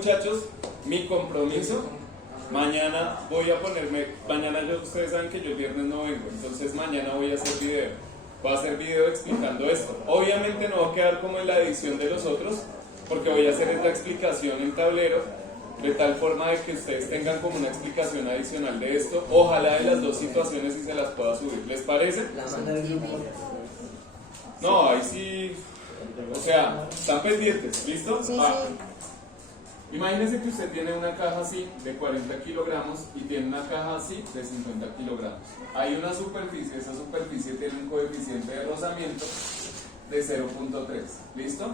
muchachos, mi compromiso, mañana voy a ponerme, mañana ustedes saben que yo el viernes no vengo, entonces mañana voy a hacer video. Voy a hacer video explicando esto. Obviamente no va a quedar como en la edición de los otros, porque voy a hacer esta explicación en tablero, de tal forma de que ustedes tengan como una explicación adicional de esto, ojalá de las dos situaciones y se las pueda subir. ¿Les parece? No, ahí sí, o sea, están pendientes, ¿listo? Sí, Ah. sí. Imagínense que usted tiene una caja así de 40 kilogramos y tiene una caja así de 50 kilogramos. Hay una superficie, esa superficie tiene un coeficiente de rozamiento de 0.3, ¿listo?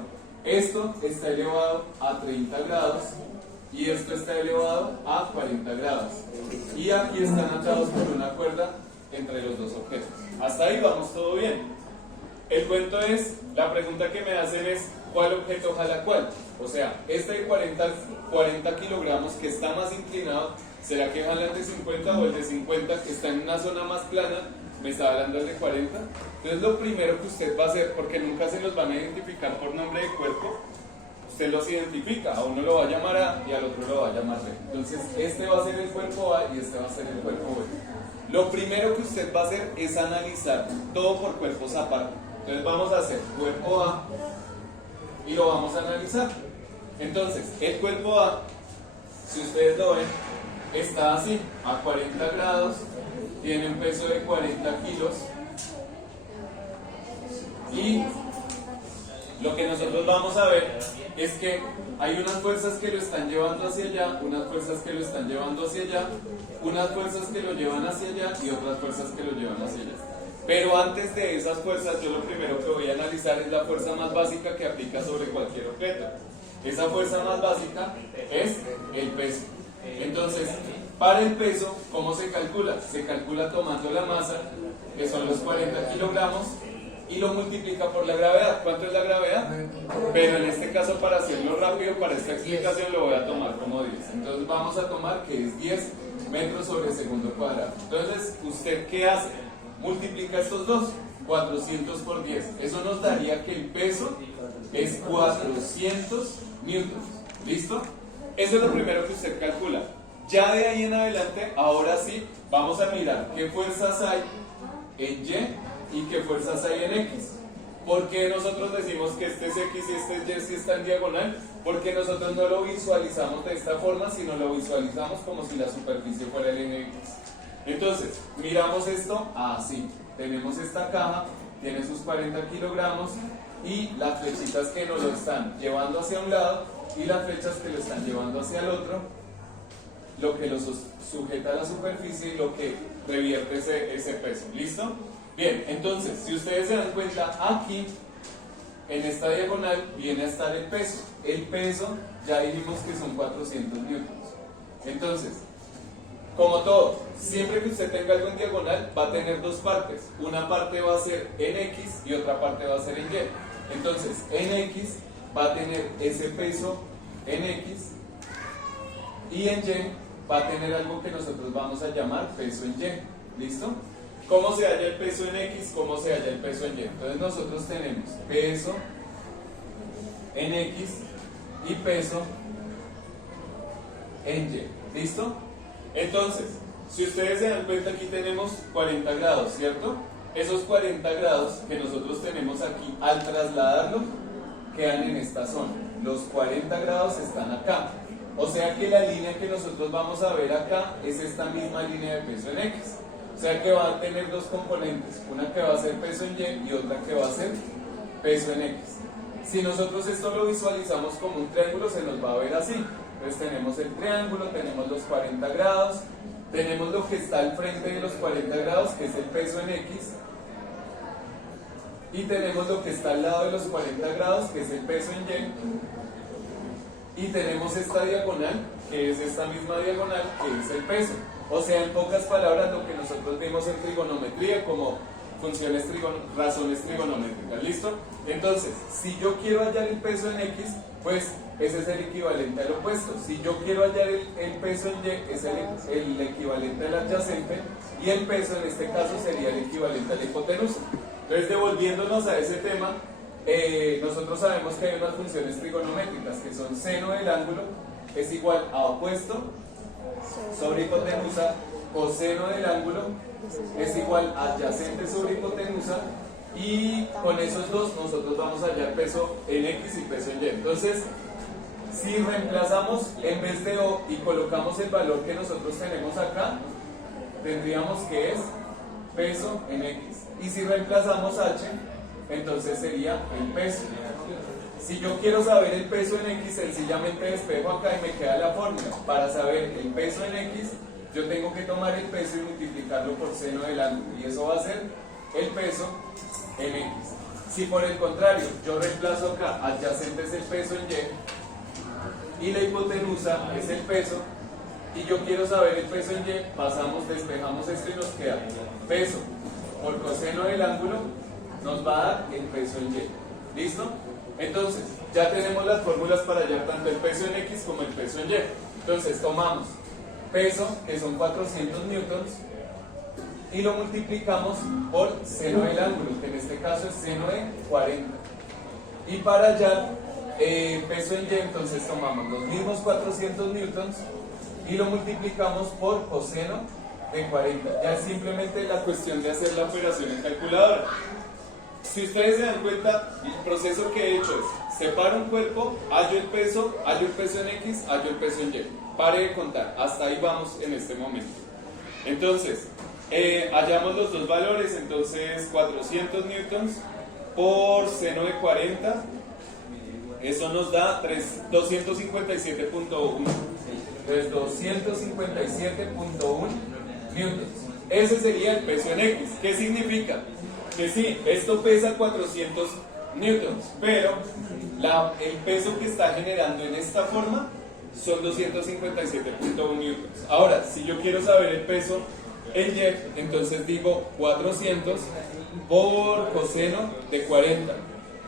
Esto está elevado a 30 grados y esto está elevado a 40 grados. Y aquí están atados por una cuerda entre los dos objetos. Hasta ahí vamos todo bien. El cuento es, la pregunta que me hacen es, ¿cuál objeto jala cuál? O sea, este de 40 kilogramos que está más inclinado, ¿será que jala el de 50 o el de 50 que está en una zona más plana? ¿Me está hablando el de 40? Entonces lo primero que usted va a hacer, porque nunca se los van a identificar por nombre de cuerpo, usted los identifica, a uno lo va a llamar A y al otro lo va a llamar B. Entonces este va a ser el cuerpo A y este va a ser el cuerpo B. Lo primero que usted va a hacer es analizar todo por cuerpos aparte. Entonces vamos a hacer cuerpo A y lo vamos a analizar. Entonces, el cuerpo A, si ustedes lo ven, está así, a 40 grados, tiene un peso de 40 kilos y lo que nosotros vamos a ver es que hay unas fuerzas que lo están llevando hacia allá, unas fuerzas que lo están llevando hacia allá, unas fuerzas que lo llevan hacia allá y otras fuerzas que lo llevan hacia allá. Pero antes de esas fuerzas, yo lo primero que voy a analizar es la fuerza más básica que aplica sobre cualquier objeto. Esa fuerza más básica es el peso. Entonces, para el peso, ¿cómo se calcula? Se calcula tomando la masa, que son los 40 kilogramos, y lo multiplica por la gravedad. ¿Cuánto es la gravedad? Pero en este caso, para hacerlo rápido, para esta explicación lo voy a tomar como 10. Entonces vamos a tomar que es 10 metros sobre segundo cuadrado. Entonces, ¿usted qué hace? Multiplica estos dos, 400 por 10. Eso nos daría que el peso es 400 newtons. ¿Listo? Eso es lo primero que usted calcula. Ya de ahí en adelante, ahora sí, vamos a mirar qué fuerzas hay en Y y qué fuerzas hay en X. ¿Por qué nosotros decimos que este es X y este es Y si está en diagonal? Porque nosotros no lo visualizamos de esta forma, sino lo visualizamos como si la superficie fuera el NX. Entonces, miramos esto así. Tenemos esta caja, tiene sus 40 kilogramos y las flechitas que nos lo están llevando hacia un lado y las flechas que lo están llevando hacia el otro, lo que lo sujeta a la superficie y lo que revierte ese peso. ¿Listo? Bien, entonces, si ustedes se dan cuenta, aquí, en esta diagonal, viene a estar el peso. El peso, ya dijimos que son 400 newtons. Entonces, como todo, siempre que usted tenga algo en diagonal, va a tener dos partes. Una parte va a ser en X y otra parte va a ser en Y. Entonces, en X va a tener ese peso en X y en Y va a tener algo que nosotros vamos a llamar peso en Y. ¿Listo? ¿Cómo se halla el peso en X? ¿Cómo se halla el peso en Y? Entonces nosotros tenemos peso en X y peso en Y. ¿Listo? Entonces, si ustedes se dan cuenta, aquí tenemos 40 grados, ¿cierto? Esos 40 grados que nosotros tenemos aquí, al trasladarlos, quedan en esta zona. Los 40 grados están acá. O sea que la línea que nosotros vamos a ver acá es esta misma línea de peso en X. O sea que va a tener dos componentes, una que va a ser peso en Y y otra que va a ser peso en X. Si nosotros esto lo visualizamos como un triángulo, se nos va a ver así. Entonces tenemos el triángulo, tenemos los 40 grados, tenemos lo que está al frente de los 40 grados, que es el peso en X, y tenemos lo que está al lado de los 40 grados, que es el peso en Y, y tenemos esta diagonal, que es esta misma diagonal, que es el peso. O sea, en pocas palabras, lo que nosotros vimos en trigonometría como razones trigonométricas. ¿Listo? Entonces, si yo quiero hallar el peso en X, pues ese es el equivalente al opuesto. Si yo quiero hallar el peso en Y, es el equivalente al adyacente, y el peso en este caso sería el equivalente a la hipotenusa. Entonces, devolviéndonos a ese tema, nosotros sabemos que hay unas funciones trigonométricas que son seno del ángulo es igual a opuesto sobre hipotenusa, coseno del ángulo es igual a adyacente sobre hipotenusa, y con esos dos nosotros vamos a hallar peso en X y peso en Y. Entonces, si reemplazamos en vez de O y colocamos el valor que nosotros tenemos acá, tendríamos que es peso en X. Y si reemplazamos H, entonces sería el peso. Si yo quiero saber el peso en X, sencillamente despejo acá y me queda la fórmula. Para saber el peso en X, yo tengo que tomar el peso y multiplicarlo por seno del ángulo. Y eso va a ser el peso en X. Si por el contrario, yo reemplazo acá, adyacente es el peso en Y, y la hipotenusa es el peso, y yo quiero saber el peso en Y, despejamos esto y nos queda peso por coseno del ángulo, nos va a dar el peso en Y. ¿Listo? Entonces, ya tenemos las fórmulas para hallar tanto el peso en X como el peso en Y. Entonces, tomamos peso, que son 400 newtons, y lo multiplicamos por seno del ángulo, que en este caso es seno de 40. Y para hallar peso en Y, entonces tomamos los mismos 400 newtons y lo multiplicamos por coseno de 40. Ya es simplemente la cuestión de hacer la operación en calculadora. Si ustedes se dan cuenta, el proceso que he hecho es, separo un cuerpo, hallo el peso en X, hallo el peso en Y. Pare de contar, hasta ahí vamos en este momento. Entonces, hallamos los dos valores, entonces 400 newtons por seno de 40, eso nos da 257.1. Entonces 257.1 newtons. Ese sería el peso en X. ¿Qué significa? Que sí, esto pesa 400 newtons, pero el peso que está generando en esta forma son 257.1 newtons. Ahora, si yo quiero saber el peso en Y, entonces digo 400 por coseno de 40,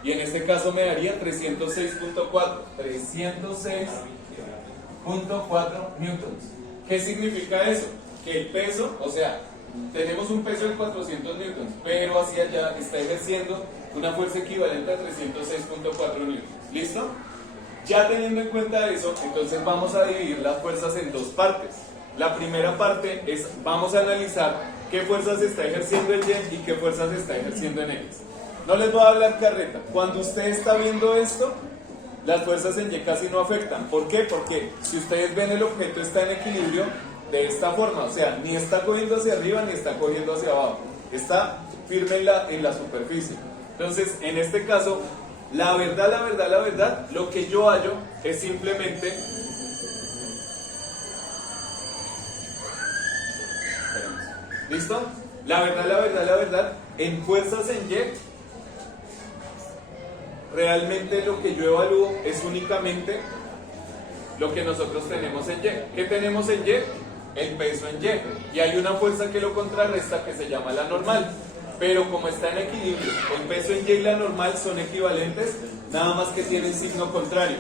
y en este caso me daría 306.4 newtons. ¿Qué significa eso? Que el peso, o sea, tenemos un peso de 400 newtons, pero hacia allá está ejerciendo una fuerza equivalente a 306.4 newtons. ¿Listo? Ya teniendo en cuenta eso, entonces vamos a dividir las fuerzas en dos partes. La primera parte es, vamos a analizar qué fuerzas está ejerciendo en Y y qué fuerzas está ejerciendo en X. No les voy a hablar carreta. Cuando usted está viendo esto, las fuerzas en Y casi no afectan. ¿Por qué? Porque si ustedes ven, el objeto está en equilibrio de esta forma, o sea, ni está cogiendo hacia arriba ni está cogiendo hacia abajo, está firme en la superficie. Entonces, en este caso, la verdad, lo que yo hallo es simplemente ¿listo? La verdad, en fuerzas en Y, realmente lo que yo evalúo es únicamente lo que nosotros tenemos en Y. ¿Qué tenemos en Y? El peso en Y. Y hay una fuerza que lo contrarresta que se llama la normal. Pero como está en equilibrio, el peso en Y y la normal son equivalentes, nada más que tienen signo contrario.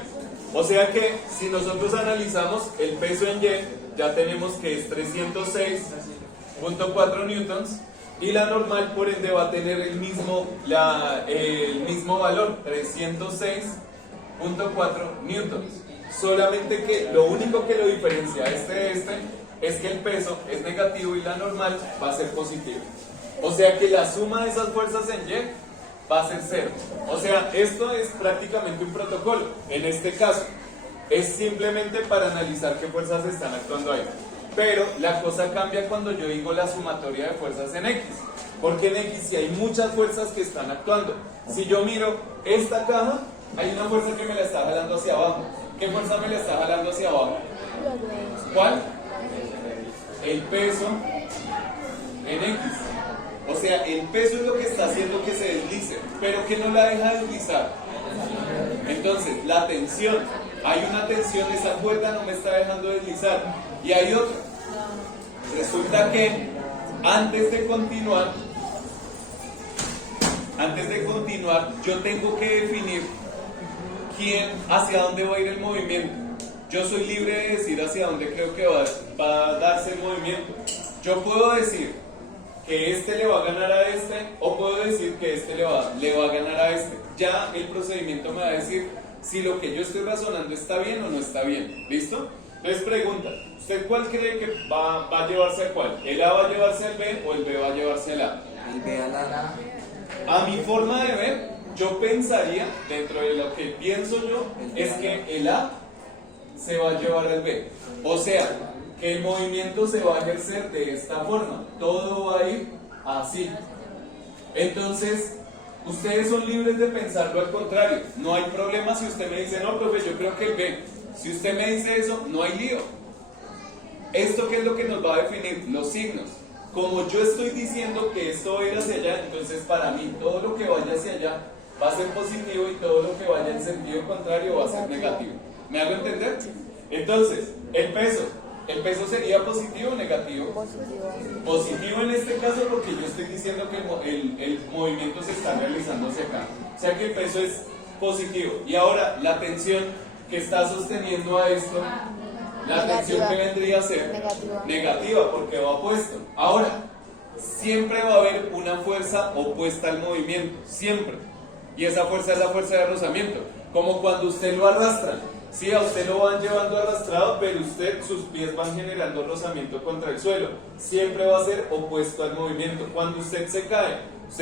O sea que si nosotros analizamos el peso en Y, ya tenemos que es 306.4 newtons, y la normal por ende va a tener el mismo valor, 306.4 newtons. Solamente que lo único que lo diferencia de este es que el peso es negativo y la normal va a ser positiva. O sea que la suma de esas fuerzas en Y va a ser 0. O sea, esto es prácticamente un protocolo. En este caso, es simplemente para analizar qué fuerzas están actuando ahí. Pero la cosa cambia cuando yo digo la sumatoria de fuerzas en X. Porque en X sí hay muchas fuerzas que están actuando. Si yo miro esta caja, hay una fuerza que me la está jalando hacia abajo. ¿Qué fuerza me la está jalando hacia abajo? ¿Cuál? El peso en X. O sea, el peso es lo que está haciendo que se deslice, pero que no la deja deslizar. Entonces, la tensión, hay una tensión, esa cuerda no me está dejando deslizar. Y hay otra. Resulta que antes de continuar, yo tengo que definir hacia dónde va a ir el movimiento. Yo soy libre de decir hacia dónde creo que va a darse el movimiento. Yo puedo decir que este le va a ganar a este, o puedo decir que este le va a ganar a este. Ya el procedimiento me va a decir si lo que yo estoy razonando está bien o no está bien. ¿Listo? Entonces pregunta, ¿usted cuál cree que va a llevarse a cuál? ¿El A va a llevarse al B o el B va a llevarse al A? El B al A. A mi forma de ver, yo pensaría, dentro de lo que pienso yo, es que el A se va a llevar al B. O sea, que el movimiento se va a ejercer de esta forma. Todo va a ir así. Entonces, ustedes son libres de pensarlo al contrario. No hay problema si usted me dice, no, profe, yo creo que el B. Si usted me dice eso, no hay lío. ¿Esto qué es lo que nos va a definir? Los signos. Como yo estoy diciendo que esto va a ir hacia allá, entonces para mí todo lo que vaya hacia allá va a ser positivo y todo lo que vaya en sentido contrario va a ser negativo. ¿Me hago entender? Entonces, el peso sería positivo o negativo. Positivo en este caso porque yo estoy diciendo que el movimiento se está realizando hacia acá. O sea que el peso es positivo. Y ahora, la tensión que está sosteniendo a esto, la tensión que vendría a ser negativa porque va opuesto. Ahora, siempre va a haber una fuerza opuesta al movimiento, siempre. Y esa fuerza es la fuerza de rozamiento. Como cuando usted lo arrastra. Sí, a usted lo van llevando arrastrado, pero sus pies van generando rozamiento contra el suelo. Siempre va a ser opuesto al movimiento. Cuando usted se cae y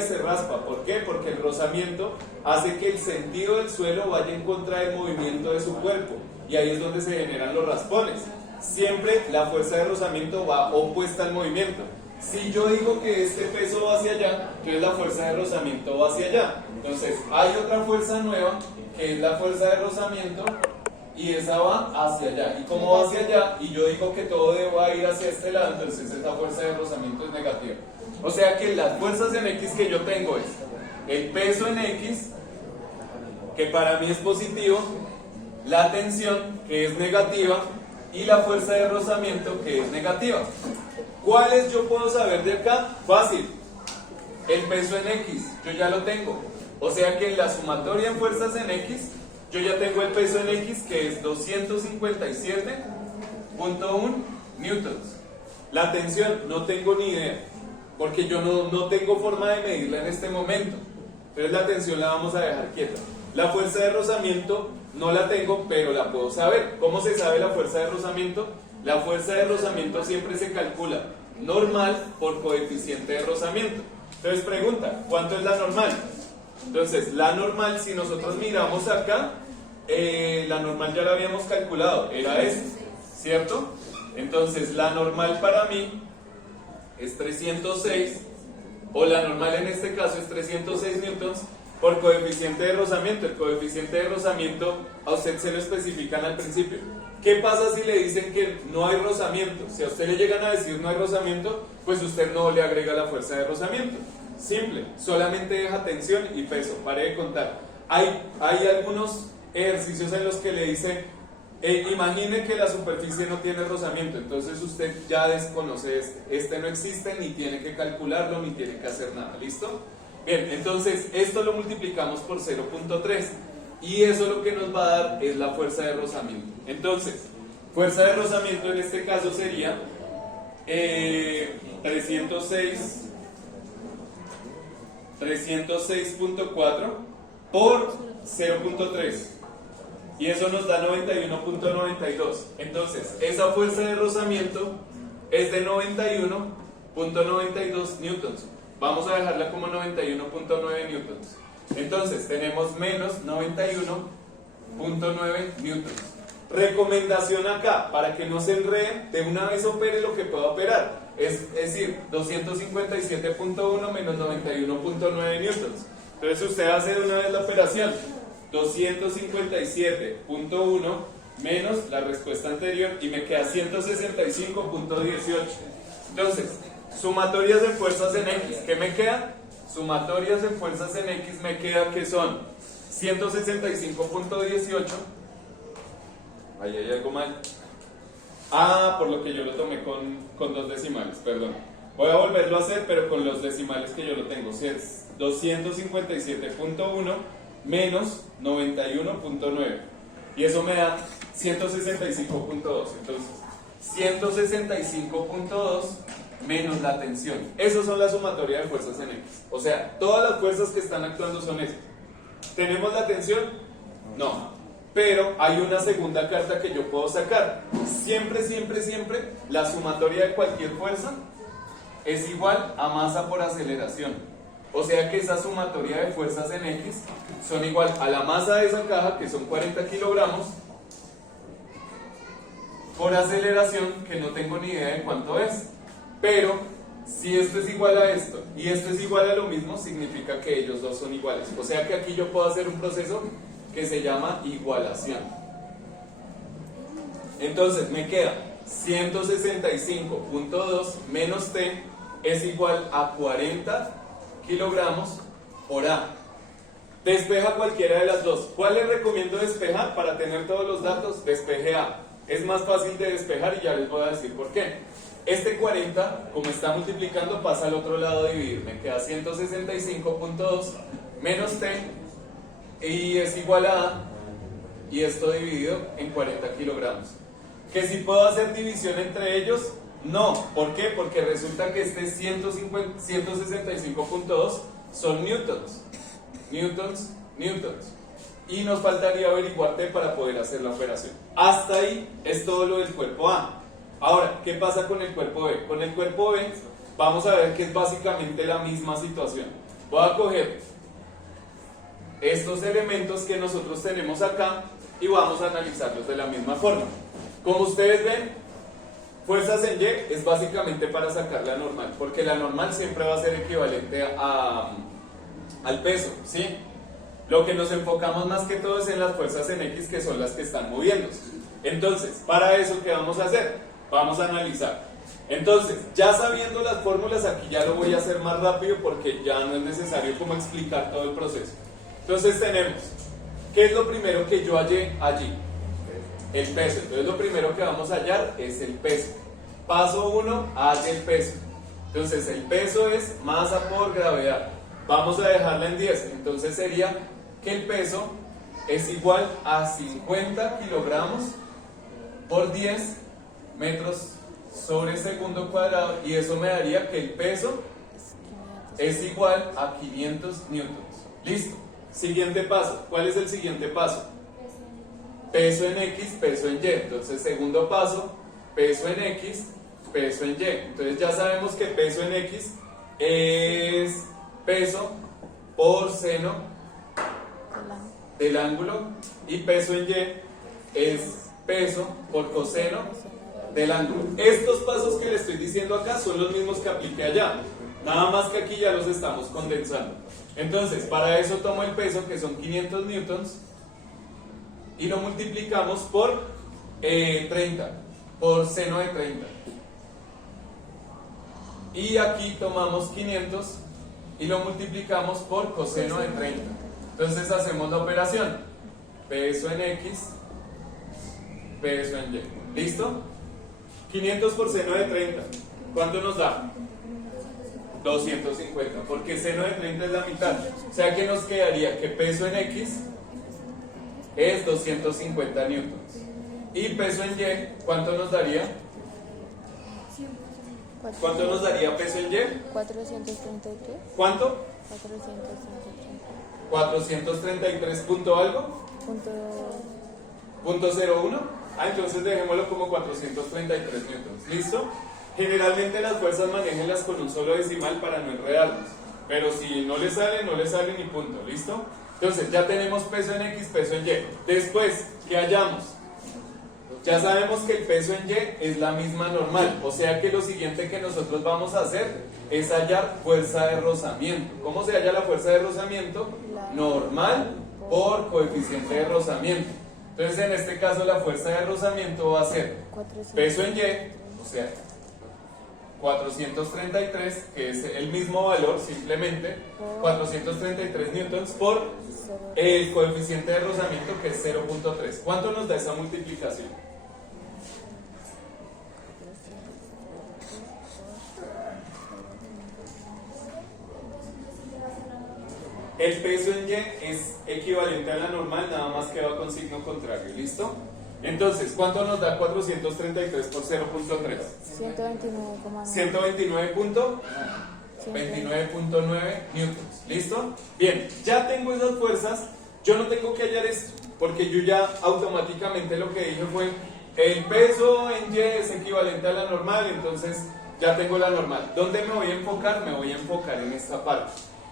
se raspa. ¿Por qué? Porque el rozamiento hace que el sentido del suelo vaya en contra del movimiento de su cuerpo. Y ahí es donde se generan los raspones. Siempre la fuerza de rozamiento va opuesta al movimiento. Si yo digo que este peso va hacia allá, entonces la fuerza de rozamiento va hacia allá. Entonces hay otra fuerza nueva que es la fuerza de rozamiento y esa va hacia allá. Y como va hacia allá y yo digo que todo va a ir hacia este lado, entonces esa fuerza de rozamiento es negativa. O sea que las fuerzas en X que yo tengo es el peso en X, que para mí es positivo, la tensión, que es negativa, y la fuerza de rozamiento, que es negativa. ¿Cuáles yo puedo saber de acá? Fácil. El peso en X, yo ya lo tengo. O sea que en la sumatoria en fuerzas en X, yo ya tengo el peso en X, que es 257.1 newtons. La tensión, no tengo ni idea, porque yo no tengo forma de medirla en este momento. Entonces la tensión la vamos a dejar quieta. La fuerza de rozamiento no la tengo, pero la puedo saber. ¿Cómo se sabe la fuerza de rozamiento? La fuerza de rozamiento siempre se calcula normal por coeficiente de rozamiento. Entonces pregunta, ¿cuánto es la normal? Entonces la normal, si nosotros miramos acá, la normal ya la habíamos calculado, era esta, ¿cierto? Entonces la normal para mí es 306, o la normal en este caso es 306 newtons por coeficiente de rozamiento. El coeficiente de rozamiento a usted se lo especifican al principio. ¿Qué pasa si le dicen que no hay rozamiento? Si a usted le llegan a decir no hay rozamiento, pues usted no le agrega la fuerza de rozamiento. Simple, solamente deja tensión y peso. Pare de contar. Hay algunos ejercicios en los que le dice imagine que la superficie no tiene rozamiento, entonces usted ya desconoce este no existe, ni tiene que calcularlo, ni tiene que hacer nada. ¿Listo? Bien, entonces esto lo multiplicamos por 0.3 y eso lo que nos va a dar es la fuerza de rozamiento. Entonces, fuerza de rozamiento en este caso sería 306.4 por 0.3 y eso nos da 91.92. Entonces, esa fuerza de rozamiento es de 91.92 newtons. Vamos a dejarla como 91.9 newtons. Entonces, tenemos menos 91.9 newtons. Recomendación acá, para que no se enreden, de una vez opere lo que pueda operar. Es decir, 257.1 menos 91.9 newtons. Entonces usted hace de una vez la operación. 257.1 menos la respuesta anterior y me queda 165.18. Entonces, sumatorias de fuerzas en X, ¿qué me queda? Sumatorias de fuerzas en X me queda que son 165.18. Ahí hay algo mal. Por lo que yo lo tomé con dos decimales, perdón. Voy a volverlo a hacer, pero con los decimales que yo lo tengo. Si es 257.1 menos 91.9. Y eso me da 165.2. Entonces, 165.2 menos la tensión. Esas son la sumatoria de fuerzas en X. O sea, todas las fuerzas que están actuando son esas. Tenemos la tensión No. Pero hay una segunda carta que yo puedo sacar. Siempre, siempre, siempre la sumatoria de cualquier fuerza es igual a masa por aceleración. O sea que esa sumatoria de fuerzas en X son igual a la masa de esa caja, que son 40 kilogramos, por aceleración, que no tengo ni idea de cuánto es. Pero si esto es igual a esto y esto es igual a lo mismo, significa que ellos dos son iguales. O sea que aquí yo puedo hacer un proceso que se llama igualación. Entonces me queda 165.2 menos T es igual a 40 kilogramos por A. Despeja cualquiera de las dos. ¿Cuál les recomiendo despejar para tener todos los datos? Despeje A. Es más fácil de despejar y ya les voy a decir por qué. Este 40, como está multiplicando, pasa al otro lado a dividir. Me queda 165.2 menos T y es igual a A, y esto dividido en 40 kilogramos. ¿Que si puedo hacer división entre ellos? No. ¿Por qué? Porque resulta que este 165.2 son newtons. Newtons. Y nos faltaría averiguar T para poder hacer la operación. Hasta ahí es todo lo del cuerpo A. Ahora, ¿qué pasa con el cuerpo B? Con el cuerpo B vamos a ver que es básicamente la misma situación. Voy a coger estos elementos que nosotros tenemos acá y vamos a analizarlos de la misma forma. Como ustedes ven, fuerzas en Y es básicamente para sacar la normal, porque la normal siempre va a ser equivalente al peso, ¿sí? Lo que nos enfocamos más que todo es en las fuerzas en X, que son las que están moviéndose. Entonces, para eso, ¿qué vamos a hacer? Vamos a analizar. Entonces, ya sabiendo las fórmulas, aquí ya lo voy a hacer más rápido porque ya no es necesario como explicar todo el proceso. Entonces tenemos, ¿qué es lo primero que yo hallé allí? El peso. Entonces lo primero que vamos a hallar es el peso. Paso 1, halle el peso. Entonces el peso es masa por gravedad. Vamos a dejarla en 10. Entonces sería que el peso es igual a 50 kilogramos por 10 metros sobre segundo cuadrado, y eso me daría que el peso es igual a 500 newtons. Listo. Siguiente paso. ¿Cuál es el siguiente paso? Peso en X, peso en Y. Entonces, segundo paso, peso en X, peso en Y. Entonces ya sabemos que peso en X es peso por seno del ángulo, y peso en Y es peso por coseno del ángulo. Estos pasos que le estoy diciendo acá son los mismos que apliqué allá, nada más que aquí ya los estamos condensando. Entonces, para eso tomo el peso, que son 500 newtons, y lo multiplicamos por 30, por seno de 30. Y aquí tomamos 500 y lo multiplicamos por coseno de 30. Entonces hacemos la operación. Peso en X, peso en Y. ¿Listo? 500 por seno de 30. ¿Cuánto nos da? 250, porque seno de 30 es la mitad. O sea que nos quedaría que peso en X es 250 newtons. Y peso en Y, ¿cuánto nos daría? ¿Cuánto nos daría peso en Y? 433. ¿Cuánto? 433. 433 punto algo. Punto 01. Entonces dejémoslo como 433 newtons. ¿Listo? Generalmente las fuerzas manéjenlas con un solo decimal para no enredarlos, pero si no le sale, no le sale ni punto. ¿Listo? Entonces ya tenemos peso en X, peso en Y. Después, ¿qué hallamos? Ya sabemos que el peso en Y es la misma normal, o sea que lo siguiente que nosotros vamos a hacer es hallar fuerza de rozamiento. ¿Cómo se halla la fuerza de rozamiento? Normal por coeficiente de rozamiento. Entonces en este caso la fuerza de rozamiento va a ser peso en Y, o sea 433, que es el mismo valor, simplemente 433 newtons por el coeficiente de rozamiento, que es 0.3. ¿Cuánto nos da esa multiplicación? El peso en Y es equivalente a la normal, nada más que va con signo contrario. ¿Listo? Entonces, ¿cuánto nos da 433 por 0.3? 129.29 newtons. ¿Listo? Bien, ya tengo esas fuerzas. Yo no tengo que hallar esto. porque yo ya automáticamente lo que dije fue el peso en Y es equivalente a la normal, entonces ya tengo la normal. ¿Dónde me voy a enfocar? Me voy a enfocar en esta parte.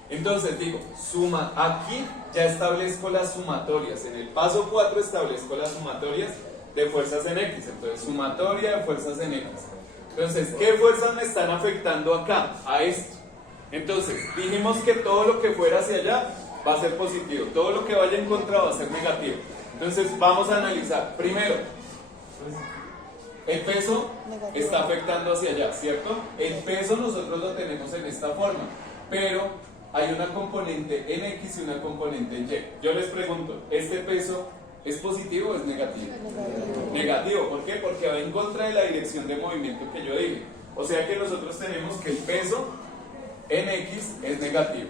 Entonces digo, suma, aquí ya establezco las sumatorias. En el paso 4 establezco las sumatorias de fuerzas en X. Entonces, sumatoria de fuerzas en X. Entonces, ¿qué fuerzas me están afectando acá? A esto. Entonces, dijimos que todo lo que fuera hacia allá va a ser positivo. Todo lo que vaya en contra va a ser negativo. Entonces, vamos a analizar. Primero, el peso Negativo. está afectando hacia allá, ¿cierto? El peso nosotros lo tenemos en esta forma, pero hay una componente en X y una componente en Y. Yo les pregunto, ¿este peso es positivo o es negativo? Negativo. Negativo, ¿por qué? Porque va en contra de la dirección de movimiento que yo dije. O sea que nosotros tenemos que el peso en X es negativo.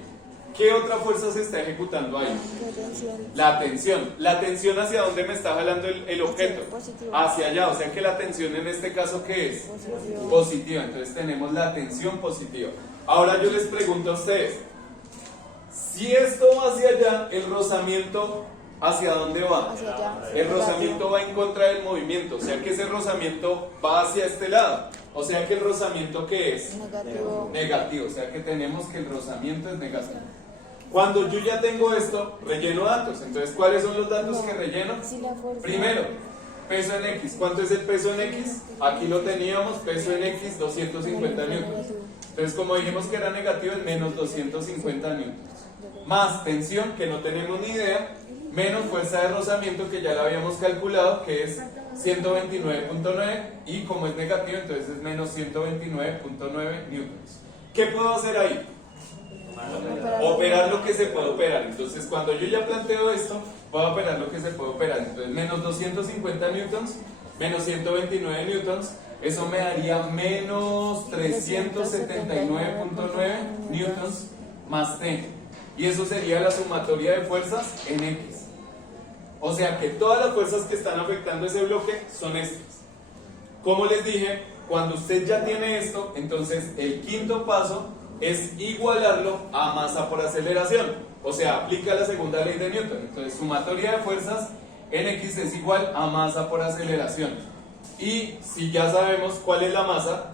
¿Qué otra fuerza se está ejecutando ahí? ¿Qué tensión? La tensión. ¿La tensión hacia dónde me está jalando el objeto? Positivo. Hacia allá, o sea que la tensión en este caso, ¿qué es? Positivo. Positiva, entonces tenemos la tensión positiva. Ahora yo les pregunto a ustedes, si esto va hacia allá, el rozamiento, ¿hacia dónde va? Hacia allá. El rozamiento va en contra del movimiento, o sea que ese rozamiento va hacia este lado. O sea que el rozamiento, ¿qué es? Negativo. Negativo, o sea que tenemos que el rozamiento es negativo. Cuando yo ya tengo esto, relleno datos. Entonces, ¿cuáles son los datos que relleno? Si la fuerza. Primero, peso en X. ¿Cuánto es el peso en X? Aquí lo teníamos, peso en X, 250 newtons. Entonces, como dijimos que era negativo, es menos 250 newtons. Más tensión, que no tenemos ni idea, menos fuerza de rozamiento, que ya la habíamos calculado, que es 129.9, y como es negativo, entonces es menos 129.9 newtons. ¿Qué puedo hacer ahí? Operar lo que se puede operar. Entonces, cuando yo ya planteo esto, puedo operar lo que se puede operar. Entonces, menos 250 newtons, menos 129 newtons, eso me daría menos 379.9 newtons más T. Y eso sería la sumatoria de fuerzas en X. O sea que todas las fuerzas que están afectando ese bloque son estas. Como les dije, cuando usted ya tiene esto, entonces el quinto paso es igualarlo a masa por aceleración. O sea, aplica la segunda ley de Newton. Entonces, sumatoria de fuerzas en X es igual a masa por aceleración. Y si ya sabemos cuál es la masa,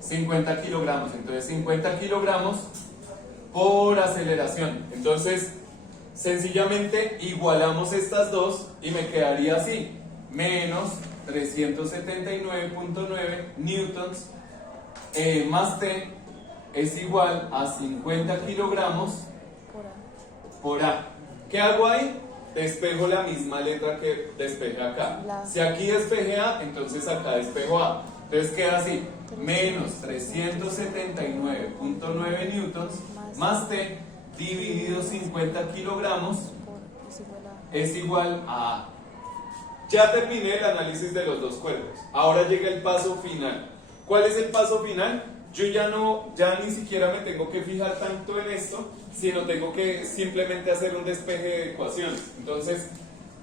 50 kilogramos. Entonces, 50 kilogramos por aceleración. Entonces, sencillamente igualamos estas dos y me quedaría así: menos 379.9 newtons más T es igual a 50 kilogramos por A. ¿Qué hago ahí? Despejo la misma letra que despejé acá. Si aquí despejé A, entonces acá despejo A. Entonces queda así: menos 379.9 newtons más T dividido 50 kilogramos es igual a A. Ya terminé el análisis de los dos cuerpos. Ahora llega el paso final. ¿Cuál es el paso final? Yo ya ni siquiera me tengo que fijar tanto en esto, sino tengo que simplemente hacer un despeje de ecuaciones. Entonces,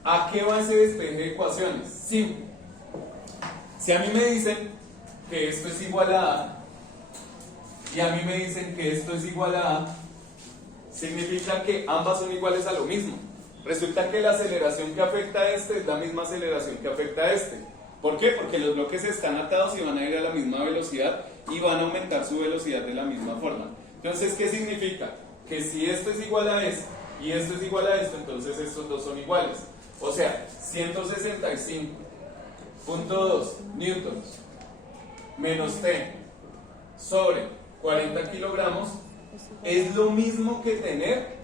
¿a qué va ese despeje de ecuaciones? Simple. Si a mí me dicen que esto es igual a A, y a mí me dicen que esto es igual a A, significa que ambas son iguales a lo mismo. Resulta que la aceleración que afecta a este es la misma aceleración que afecta a este. ¿Por qué? Porque los bloques están atados y van a ir a la misma velocidad y van a aumentar su velocidad de la misma forma. Entonces, ¿qué significa? Que si esto es igual a esto y esto es igual a esto, entonces estos dos son iguales. O sea, 165.2 newtons menos T sobre 40 kilogramos es lo mismo que tener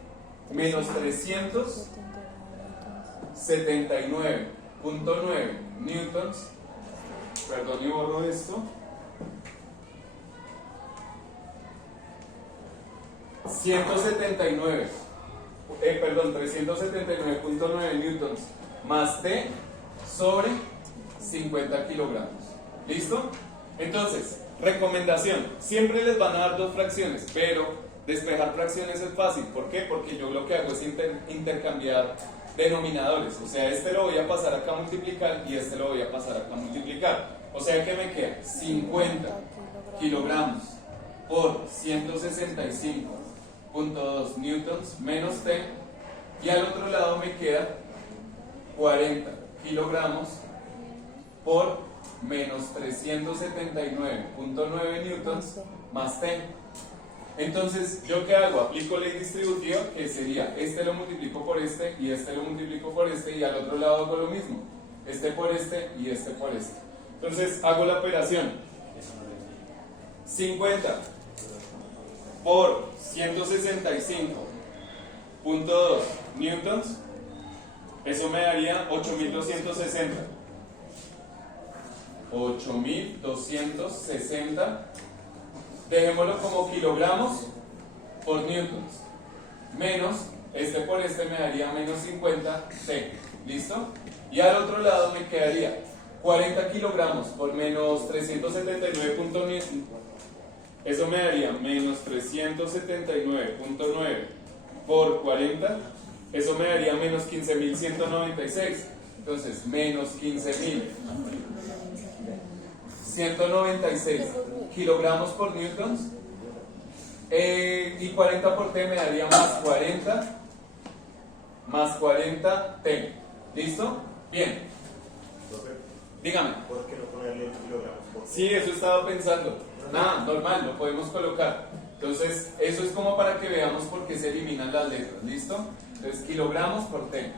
menos 379.9 newtons. Perdón, y borro esto. 379.9 newtons más T sobre 50 kilogramos. ¿Listo? Entonces, recomendación: siempre les van a dar dos fracciones, pero despejar fracciones es fácil. ¿Por qué? Porque yo lo que hago es intercambiar denominadores. O sea, este lo voy a pasar acá a multiplicar y este lo voy a pasar acá a multiplicar. O sea que me queda 50 kilogramos por 165.2 newtons menos T y al otro lado me queda 40 kilogramos por menos 379.9 newtons más T. Entonces, ¿yo qué hago? Aplico ley distributiva, que sería, este lo multiplico por este, y este lo multiplico por este, y al otro lado hago lo mismo, este por este, y este por este. Entonces, hago la operación, 50 por 165.2 newtons, eso me daría 8260. 8260, dejémoslo como kilogramos por newtons, menos este por este me daría menos 50 T, ¿listo? Y al otro lado me quedaría 40 kilogramos por menos 379.9, eso me daría menos 379.9 por 40, eso me daría menos 15.196. Entonces, menos 15.196 kilogramos por newtons, y 40 por T me daría más 40 T. ¿Listo? Bien. Dígame. ¿Por qué no ponerle kilogramos? Sí, eso estaba pensando. Nada, normal, lo podemos colocar. Entonces, eso es como para que veamos por qué se eliminan las letras. ¿Listo? Entonces, kilogramos por T.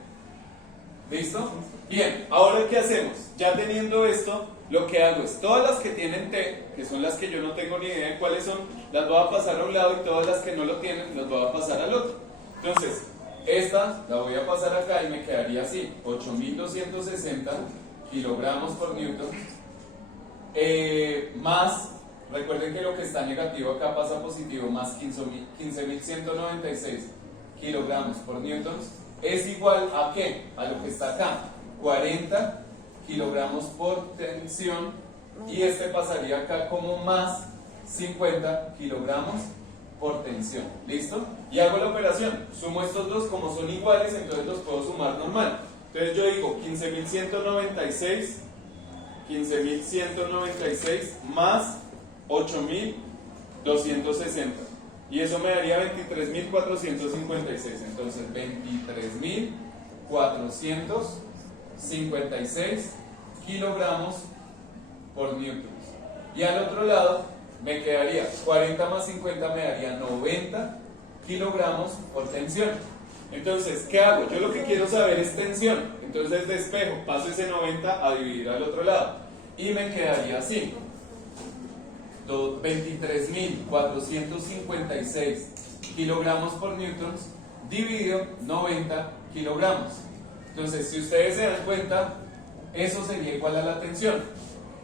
¿Listo? Bien, ahora ¿qué hacemos? Ya teniendo esto, lo que hago es, todas las que tienen T, que son las que yo no tengo ni idea de cuáles son, las voy a pasar a un lado, y todas las que no lo tienen, las voy a pasar al otro. Entonces, esta la voy a pasar acá y me quedaría así, 8260 kilogramos por newton, más, recuerden que lo que está negativo acá pasa a positivo, más 15.196 kilogramos por newtons, es igual a ¿qué? A lo que está acá, 40 kilogramos por tensión, y este pasaría acá como más 50 kilogramos por tensión. ¿Listo? Y hago la operación, sumo estos dos, como son iguales, entonces los puedo sumar normal. Entonces yo digo 15.196 más 8.260, y eso me daría 23.456. Entonces 23.456 kilogramos por newtons. Y al otro lado me quedaría 40 más 50 me daría 90 kilogramos por tensión. Entonces, ¿qué hago? Yo lo que quiero saber es tensión. Entonces despejo, paso ese 90 a dividir al otro lado, y me quedaría así: 23.456 kilogramos por newtons dividido 90 kilogramos. Entonces, si ustedes se dan cuenta, eso sería igual a la tensión.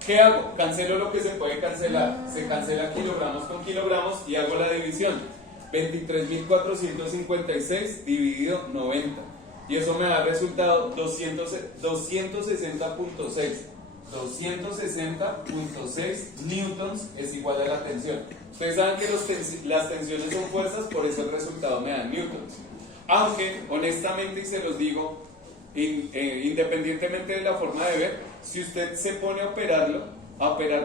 ¿Qué hago? Cancelo lo que se puede cancelar. Se cancela kilogramos con kilogramos y hago la división. 23.456 dividido 90. Y eso me da resultado 260.6. 260.6 newtons es igual a la tensión. Ustedes saben que las tensiones son fuerzas, por eso el resultado me da newtons. Aunque, honestamente, y se los digo, independientemente de la forma de ver, si usted se pone a operar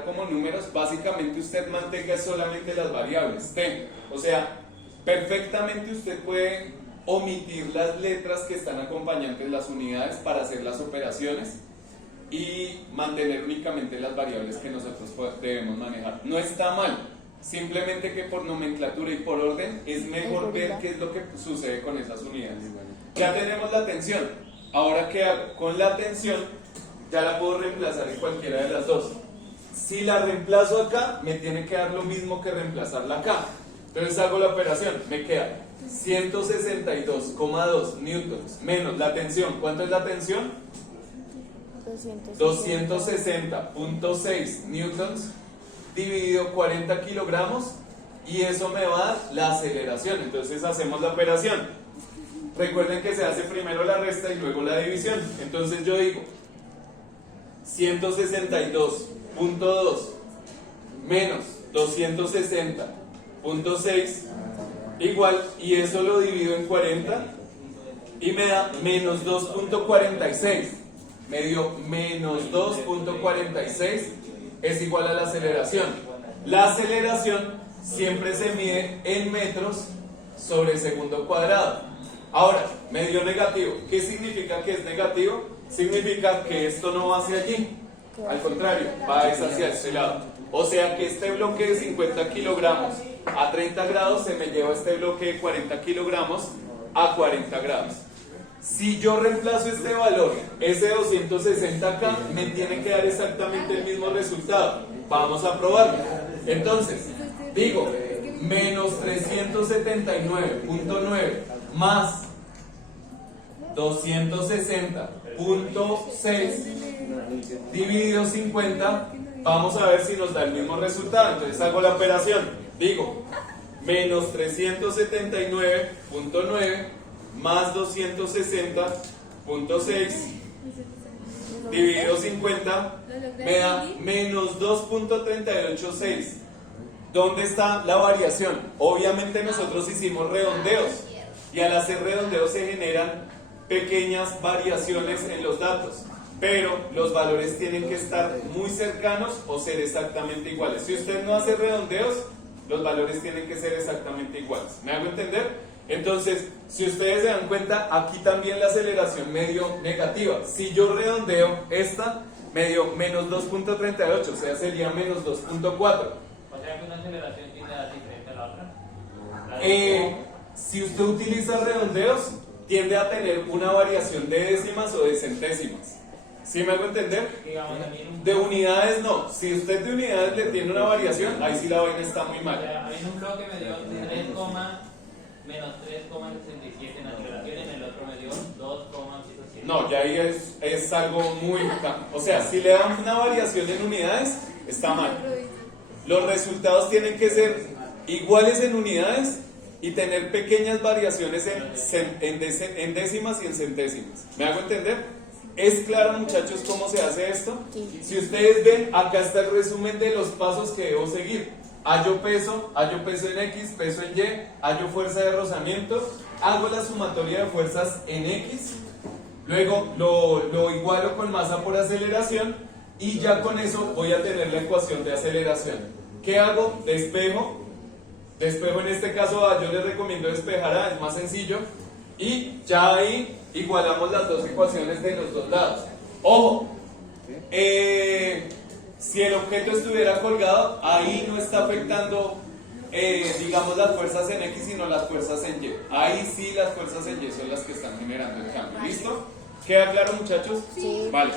como números, básicamente usted mantenga solamente las variables T. O sea, perfectamente usted puede omitir las letras que están acompañantes las unidades para hacer las operaciones y mantener únicamente las variables que nosotros debemos manejar. No está mal, simplemente que por nomenclatura y por orden es mejor ver qué es lo que sucede con esas unidades. Ya tenemos la tensión. Ahora, ¿qué hago? Con la tensión ya la puedo reemplazar en cualquiera de las dos. Si la reemplazo acá, me tiene que dar lo mismo que reemplazarla acá. Entonces hago la operación, me queda 162,2 newtons menos la tensión. ¿Cuánto es la tensión? 260.6 newtons dividido 40 kilogramos, y eso me va a dar la aceleración. Entonces hacemos la operación. Recuerden que se hace primero la resta y luego la división. Entonces yo digo 162.2 menos 260.6 igual, y eso lo divido en 40 y me da menos 2.46. Me dio menos 2.46 es igual a la aceleración. La aceleración siempre se mide en metros sobre segundo cuadrado. Ahora, me dio negativo. ¿Qué significa que es negativo? Significa que esto no va hacia allí. Al contrario, va hacia este lado. O sea que este bloque de 50 kilogramos a 30 grados se me lleva este bloque de 40 kilogramos a 40 grados. Si yo reemplazo este valor, ese 260 acá, me tiene que dar exactamente el mismo resultado. Vamos a probarlo. Entonces, digo, menos 379.9 más 260.6 dividido 50, vamos a ver si nos da el mismo resultado. Entonces hago la operación, digo, menos 379.9 más 260.6 dividido 50 me da menos 2.386. ¿Dónde está la variación? Obviamente nosotros hicimos redondeos y al hacer redondeos se generan pequeñas variaciones en los datos, pero los valores tienen que estar muy cercanos o ser exactamente iguales. Si usted no hace redondeos, los valores tienen que ser exactamente iguales. ¿Me hago entender? Entonces, si ustedes se dan cuenta, aquí también la aceleración me dio negativa. Si yo redondeo esta, me dio menos 2.38, o sea, sería menos 2.4. O sea que una aceleración tiene la diferente a la otra. Si usted utiliza redondeos, tiende a tener una variación de décimas o de centésimas. ¿Sí me hago entender? Digamos, a mí en un, De unidades no. Si usted de unidades le tiene una variación, ahí sí la vaina está muy o mal. sea, a mí en un bloque me dio menos 3,67 en aceleración, en el otro me dio 2,7. No, ya ahí es algo muy... O sea, si le dan una variación en unidades, está mal. Los resultados tienen que ser iguales en unidades y tener pequeñas variaciones en décimas y en centésimas. ¿Me hago entender? ¿Es claro, muchachos, cómo se hace esto? Si ustedes ven, acá está el resumen de los pasos que debo seguir. Hallo peso en X, peso en Y, hallo fuerza de rozamiento, hago la sumatoria de fuerzas en X, luego lo igualo con masa por aceleración y ya con eso voy a tener la ecuación de aceleración. ¿Qué hago? Despejo en este caso yo les recomiendo despejar A, es más sencillo, y ya ahí igualamos las dos ecuaciones de los dos lados. Ojo, si el objeto estuviera colgado, ahí no está afectando, digamos, las fuerzas en X, sino las fuerzas en Y. Ahí sí las fuerzas en Y son las que están generando el cambio. ¿Listo? ¿Queda claro, muchachos? Sí. Vale.